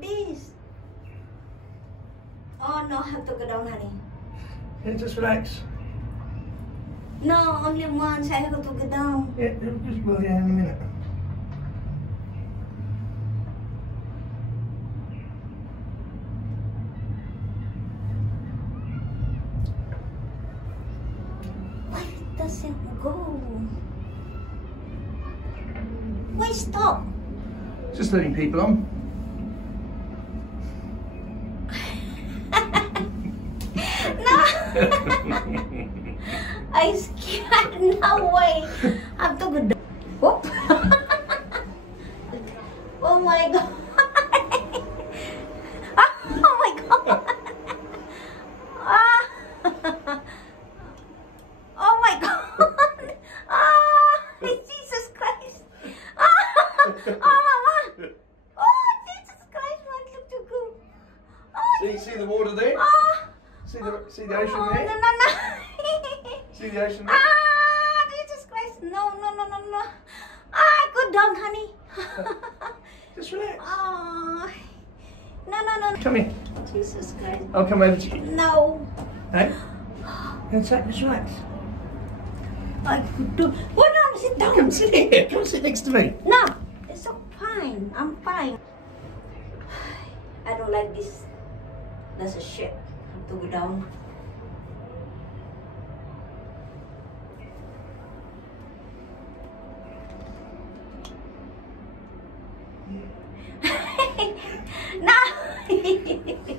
like this. Oh no, I have to go down, honey. Yeah, just relax. No, only once. I have to go down. Yeah, just go down in a minute. Why it doesn't go? Why stop? Just letting people on. I scared. No way. I have to go down. Whoop. Oh my god. Oh my god. Ah. Oh my god. Ah, Jesus Christ. Ah. Oh mama. Oh Jesus Christ, what look too good. Oh, See the water there? ah. See the ocean Oh, there? no, no, no. See the ocean there? Ah, Jesus Christ. No, no, no, no, no. Ah, go down, honey. Just relax. Ah. No, no, no. Come here. Jesus Christ. I'll come over to you. No. Hey? Just relax. I could do. Why not sit down? Come sit here. Come sit next to me. No, it's so fine. I'm fine. I don't like this. That's a shit. I have to go down. No.